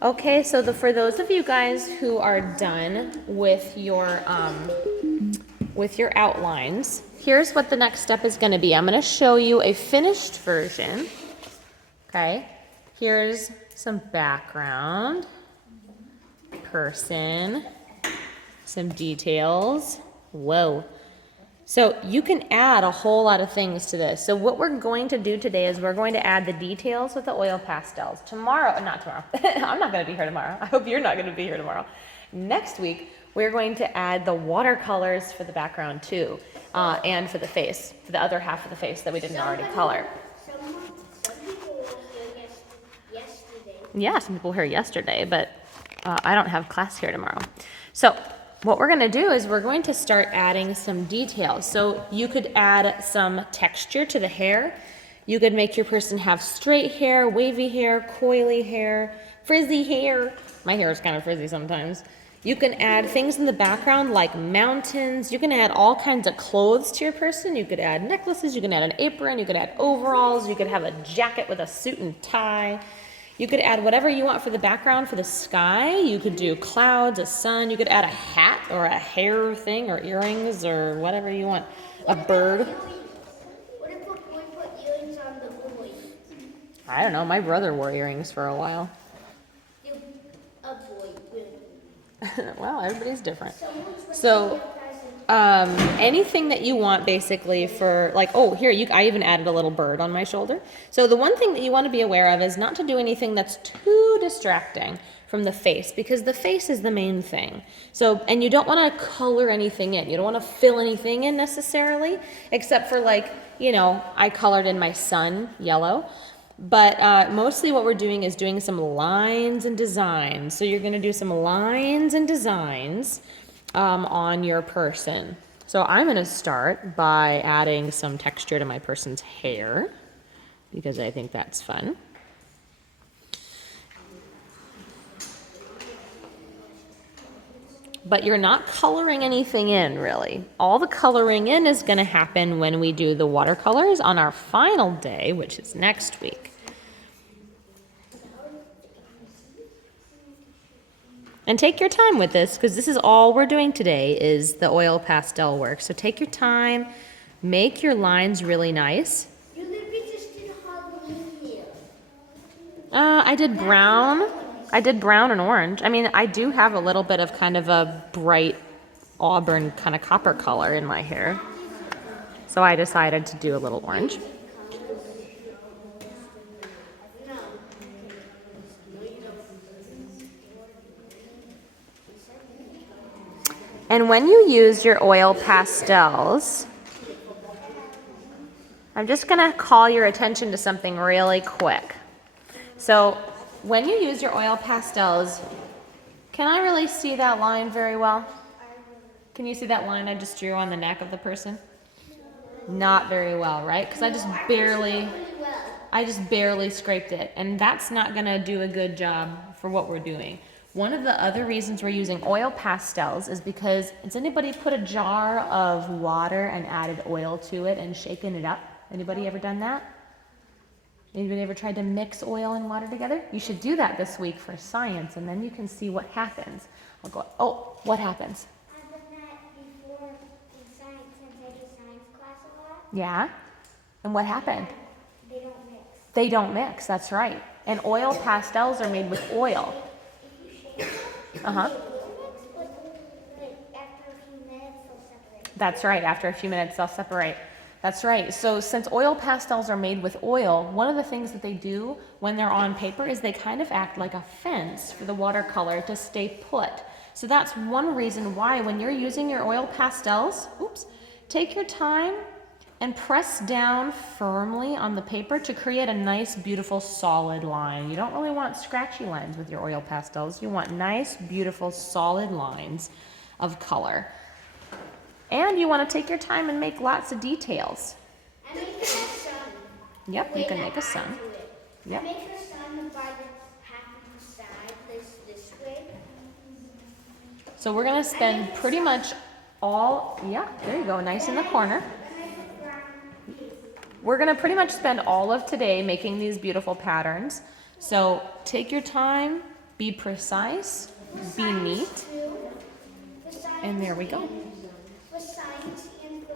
Okay, so for those of you guys who are done with your outlines, here's what the next step is going to be. I'm going to show you a finished version. Okay, here's some background, person, some details. Whoa. So you can add a whole lot of things to this. So what we're going to do today is we're going to add the details with the oil pastels. Not tomorrow, I'm not gonna be here tomorrow. I hope you're not gonna be here tomorrow. Next week, we're going to add the watercolors for the background too, and for the face, for the other half of the face that we didn't already color. Some people were here yesterday. Yeah, some people were here yesterday, but I don't have class here tomorrow. So what we're going to do is we're going to start adding some details. So you could add some texture to the hair. You could make your person have straight hair, wavy hair, coily hair, frizzy hair. My hair is kind of frizzy sometimes. You can add things in the background like mountains. You can add all kinds of clothes to your person. You could add necklaces. You can add an apron. You could add overalls. You could have a jacket with a suit and tie. You could add whatever you want for the background for the sky. You could do clouds, a sun. You could add a hat or a hair thing or earrings or whatever you want. A bird. What if we put earrings on the boy? I don't know. My brother wore earrings for a while. A boy will. Well, everybody's different. Someone's So anything that you want basically for like, oh, here, I even added a little bird on my shoulder. So the one thing that you want to be aware of is not to do anything that's too distracting from the face, because the face is the main thing. So, and you don't want to color anything in. You don't want to fill anything in necessarily, except for like, I colored in my sun yellow. But mostly what we're doing is doing some lines and designs. So you're going to do some lines and designs on your person. So I'm going to start by adding some texture to my person's hair because I think that's fun. But you're not coloring anything in, really. All the coloring in is going to happen when we do the watercolors on our final day, which is next week. And take your time with this, because this is all we're doing today is the oil pastel work. So take your time, make your lines really nice. You literally just did Halloween here. I did brown. I did brown and orange. I mean, I do have a little bit of kind of a bright auburn kind of copper color in my hair. So I decided to do a little orange. And when you use your oil pastels, I'm just going to call your attention to something really quick. So when you use your oil pastels, can I really see that line very well? Can you see that line I just drew on the neck of the person? Not very well, right? Because I just barely scraped it. And that's not going to do a good job for what we're doing. One of the other reasons we're using oil pastels is because, has anybody put a jar of water and added oil to it and shaken it up? Anybody ever done that? Anybody ever tried to mix oil and water together? You should do that this week for science, and then you can see what happens. I'll go, oh, what happens? I've done that before in science, since I do science class a lot. Yeah? And what happened? They don't mix. They don't mix, that's right. And oil pastels are made with oil. Uh-huh. After a few minutes, they'll separate. That's right, after a few minutes they'll separate. That's right. So since oil pastels are made with oil, one of the things that they do when they're on paper is they kind of act like a fence for the watercolor to stay put. So that's one reason why when you're using your oil pastels, take your time and press down firmly on the paper to create a nice, beautiful, solid line. You don't really want scratchy lines with your oil pastels. You want nice, beautiful, solid lines of color. And you want to take your time and make lots of details. I make a sun. Yep, you can make a sun. Yep. I make a sun by the half of the side, this way. So we're going to spend pretty much all, there you go, nice in the corner. We're going to pretty much spend all of today making these beautiful patterns. So take your time, Be precise, be neat, The science and there we go. with science and for